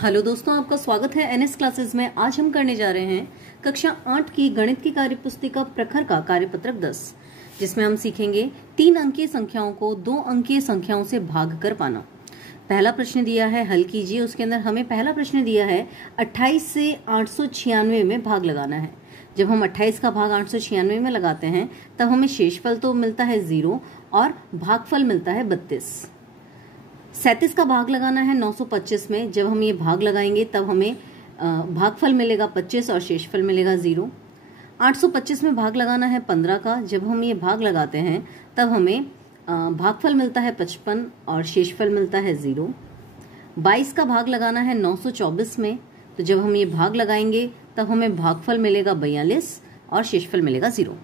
Hello दोस्तों, आपका स्वागत है एनएस क्लासेस में। आज हम करने जा रहे हैं कक्षा 8 की गणित की कार्यपुस्तिका प्रखर का कार्यपत्रक 10, जिसमें हम सीखेंगे 3 अंकीय संख्याओं को 2 अंकीय संख्याओं से भाग कर पाना। पहला प्रश्न दिया है, हल कीजिए। उसके अंदर हमें पहला प्रश्न दिया है 28 से 896 में भाग लगाना है। जब हम 28 का भाग 896 में लगाते हैं तब हमें शेषफल तो मिलता है 0 और भागफल मिलता है 32। 37 का भाग लगाना है 925 में। जब हम ये भाग लगाएंगे तब हमें भागफल मिलेगा 25 और शेषफल मिलेगा 0। 825 में भाग लगाना है 15 का। जब हम ये भाग लगाते हैं तब हमें भागफल मिलता है 55 और शेषफल मिलता है 0। 22 का भाग लगाना है 924 में। तो जब हम ये भाग लगाएंगे तब हमें भागफल मिलेगा 42 और शेषफल मिलेगा 0।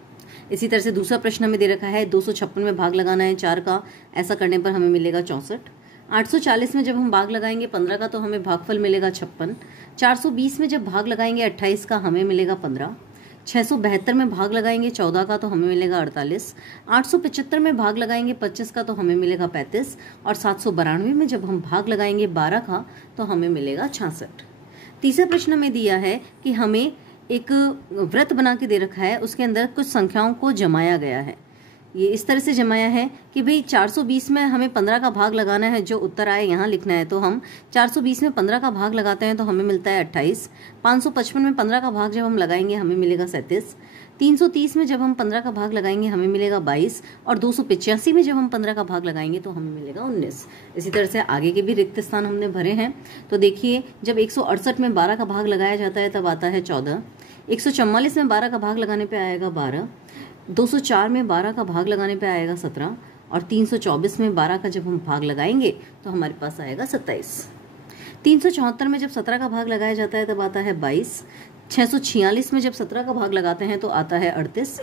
इसी तरह से दूसरा प्रश्न हमें दे रखा है 256 में भाग लगाना है 4 का। ऐसा करने पर हमें मिलेगा 64। 840 में जब हम भाग लगाएंगे 15 का तो हमें भागफल मिलेगा 56। 420 में जब भाग लगाएंगे 28 का हमें मिलेगा 15। 672 में भाग लगाएंगे 14 का तो हमें मिलेगा 48। 875 में भाग लगाएंगे 25 का तो हमें मिलेगा 35 और 792 में जब हम भाग लगाएंगे 12 का तो हमें मिलेगा 66। तीसरा प्रश्न में दिया है कि हमें एक वृत्त बना के दे रखा है, उसके अंदर कुछ संख्याओं को जमाया गया है। ये इस तरह से जमाया है कि भाई 420 में हमें 15 का भाग लगाना है, जो उत्तर आए यहाँ लिखना है। तो हम 420 में 15 का भाग लगाते हैं तो हमें मिलता है 28। 555 में 15 का भाग जब हम लगाएंगे हमें मिलेगा 37। 330 में जब हम 15 का भाग लगाएंगे हमें मिलेगा 22 और 285 में जब हम 15 का भाग लगाएंगे तो हमें मिलेगा 19। इसी तरह से आगे के भी रिक्त स्थान हमने भरे हैं। तो देखिए, जब 168 में 12 का भाग लगाया जाता है तब आता है 14। 144 में 12 का भाग लगाने पर आएगा 12। 204 में 12 का भाग लगाने पे आएगा 17 और 324 में 12 का जब हम भाग लगाएंगे तो हमारे पास आएगा 27। 374 में जब 17 का भाग लगाया जाता है तब आता है 22। 646 में जब 17 का भाग लगाते हैं तो आता है 38।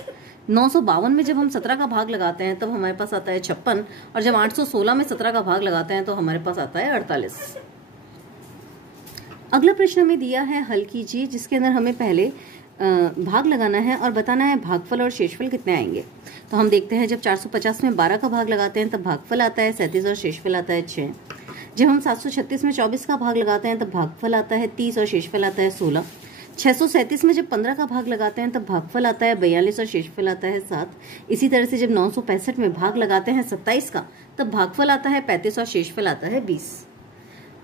952 में जब हम 17 का भाग लगाते हैं तब हमारे पास आता है 56 और जब 816 में 17 का भाग लगाते हैं तो हमारे पास आता है 48। अगला प्रश्न हमें दिया है, हल कीजिए, जिसके अंदर हमें पहले भाग लगाना है और बताना है भागफल और शेषफल कितने आएंगे। तो हम देखते हैं, जब 450 में 12 का भाग लगाते हैं तब भागफल आता है 37 और शेषफल आता है 6। जब हम 736 में 24 का भाग लगाते हैं तब भागफल आता है 30 और शेषफल आता है 16। 637 में जब 15 का भाग लगाते हैं तब भागफल आता है 42 और शेषफल आता है 7। इसी तरह से जब 965 में भाग लगाते हैं 27 का तब भागफल आता है 35 और शेषफल आता है 20।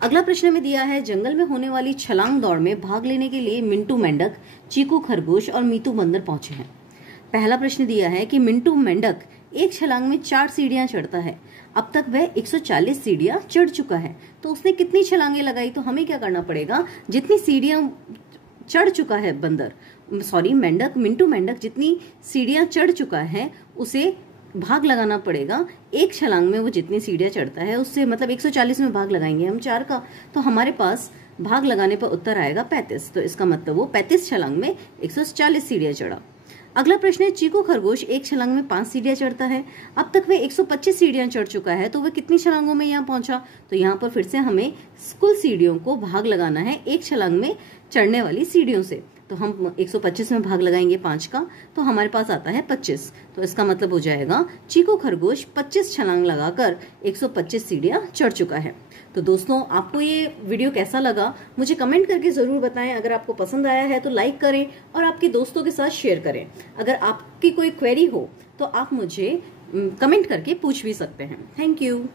अगला प्रश्न में दिया है, जंगल में होने वाली छलांग दौड़ में भाग लेने के लिए मिंटू मेंढक, चीकू खरगोश और मीतू बंदर पहुंचे हैं। पहला प्रश्न दिया है कि मिंटू मेंढक एक छलांग में 4 सीढ़ियां चढ़ता है। अब तक वह 140 सीढ़ियां चढ़ चुका है, तो उसने कितनी छलांगे लगाई? तो हमें क्या करना पड़ेगा, जितनी सीढ़ियां चढ़ चुका है मिंटू मेंढक जितनी सीढ़ियां चढ़ चुका है उसे भाग लगाना पड़ेगा। एक छलांग में वो जितनी सीढ़ियां चढ़ता है उससे, मतलब 140 में भाग लगाएंगे हम 4 का, तो हमारे पास भाग लगाने पर उत्तर आएगा 35। तो इसका मतलब वो 35 छलांग में 140 सीढ़ियां चढ़ा। अगला प्रश्न है, चीकू खरगोश एक छलांग में 5 सीढ़ियां चढ़ता है। अब तक वह 125 सीढ़ियां चढ़ चुका है, तो वह कितनी छलांगों में यहाँ पहुंचा? तो यहाँ पर फिर से हमें कुल सीढ़ियों को भाग लगाना है एक छलांग में चढ़ने वाली सीढ़ियों से। तो हम 125 में भाग लगाएंगे 5 का तो हमारे पास आता है 25। तो इसका मतलब हो जाएगा चीकू खरगोश 25 छलांग लगाकर 125 सीढ़ियां चढ़ चुका है। तो दोस्तों, आपको ये वीडियो कैसा लगा मुझे कमेंट करके जरूर बताएं। अगर आपको पसंद आया है तो लाइक करें और आपके दोस्तों के साथ शेयर करें। अगर आपकी कोई क्वेरी हो तो आप मुझे कमेंट करके पूछ भी सकते हैं। Thank you.